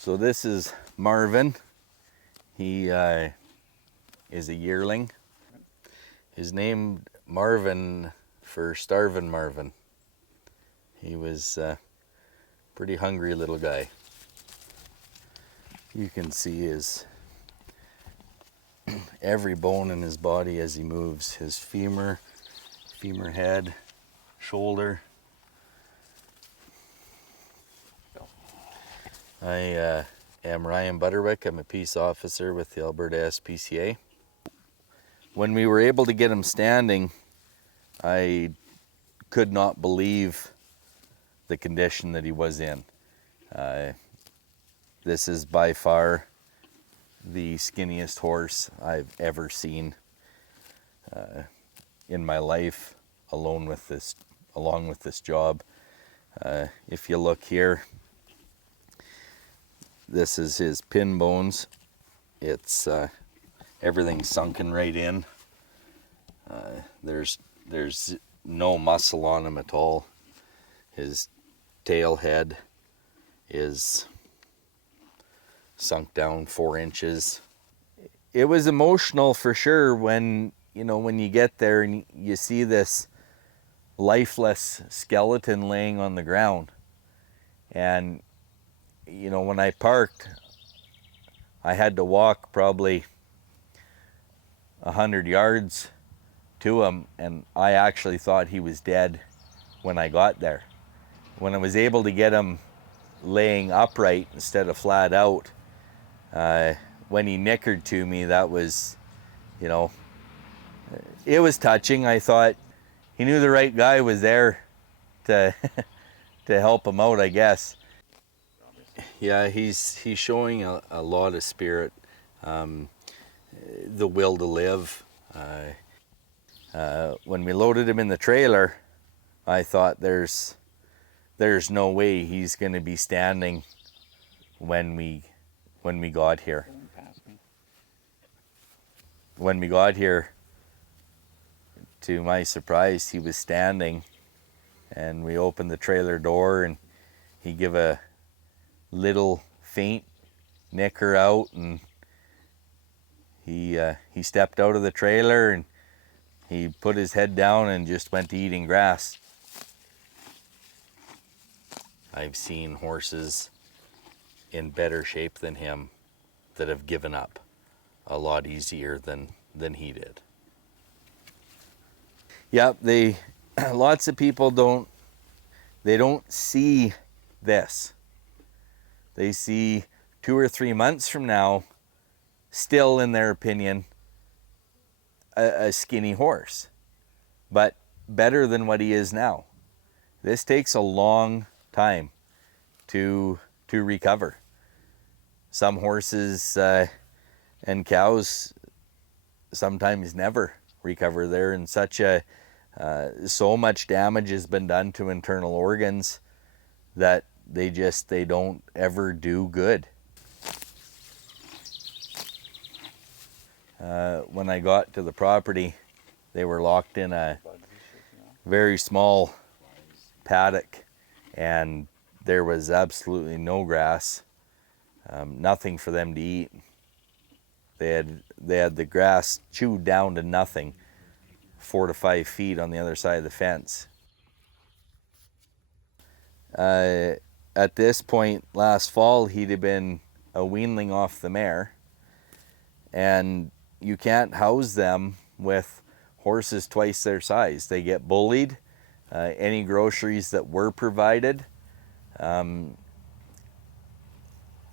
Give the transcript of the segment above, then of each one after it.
So this is Marvin. He is a yearling. His name Marvin for Starvin Marvin. He was a pretty hungry little guy. You can see his every bone in his body as he moves. His femur head, shoulder. I am Ryan Butterwick. I'm a peace officer with the Alberta SPCA. When we were able to get him standing, I could not believe the condition that he was in. This is by far the skinniest horse I've ever seen in my life, along with this job. If you look here, this is his pin bones. It's everything's sunken right in. There's no muscle on him at all. His tail head is sunk down 4 inches. It was emotional for sure when you get there and you see this lifeless skeleton laying on the ground. And when I parked, I had to walk probably 100 yards to him, and I actually thought he was dead when I got there. When I was able to get him laying upright instead of flat out, when he nickered to me, that was, it was touching. I thought he knew the right guy was there to to help him out, I guess. Yeah, he's showing a lot of spirit, the will to live. When we loaded him in the trailer, I thought there's no way he's going to be standing when we got here. When we got here, to my surprise, he was standing, and we opened the trailer door, and he gave a little faint nicker out, and he stepped out of the trailer and he put his head down and just went to eating grass. I've seen horses in better shape than him that have given up a lot easier than he did. Yeah, lots of people don't see this. They see 2 or 3 months from now, still in their opinion, a skinny horse, but better than what he is now. This takes a long time to recover. Some horses and cows sometimes never recover. They're in so much damage has been done to internal organs that they don't ever do good. When I got to the property, they were locked in a very small paddock, and there was absolutely no grass, nothing for them to eat. They had the grass chewed down to nothing, 4 to 5 feet on the other side of the fence. At this point, last fall, he'd have been a weanling off the mare, and you can't house them with horses twice their size. They get bullied. Any groceries that were provided,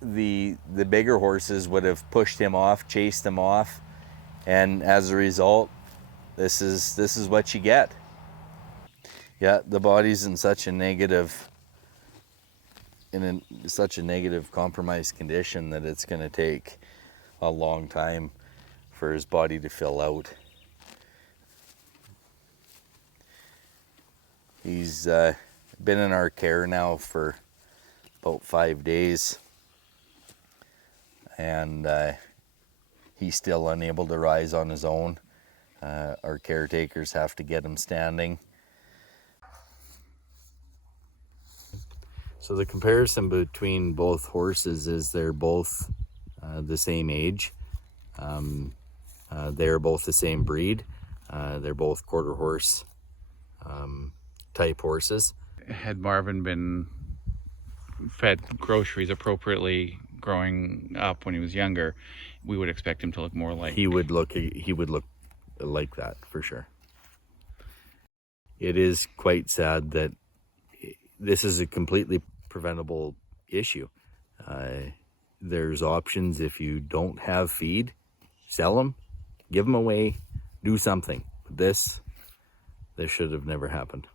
the bigger horses would have pushed him off, chased him off, and as a result, this is what you get. Yeah, the body's in such a negative compromised condition that it's going to take a long time for his body to fill out. He's been in our care now for about 5 days, and he's still unable to rise on his own. Our caretakers have to get him standing. So the comparison between both horses is they're both the same age. They're both the same breed. They're both quarter horse type horses. Had Marvin been fed groceries appropriately growing up when he was younger, we would expect him to look more like... He would look like that for sure. It is quite sad that this is a completely preventable issue. There's options. If you don't have feed, sell them, give them away, do something. This should have never happened.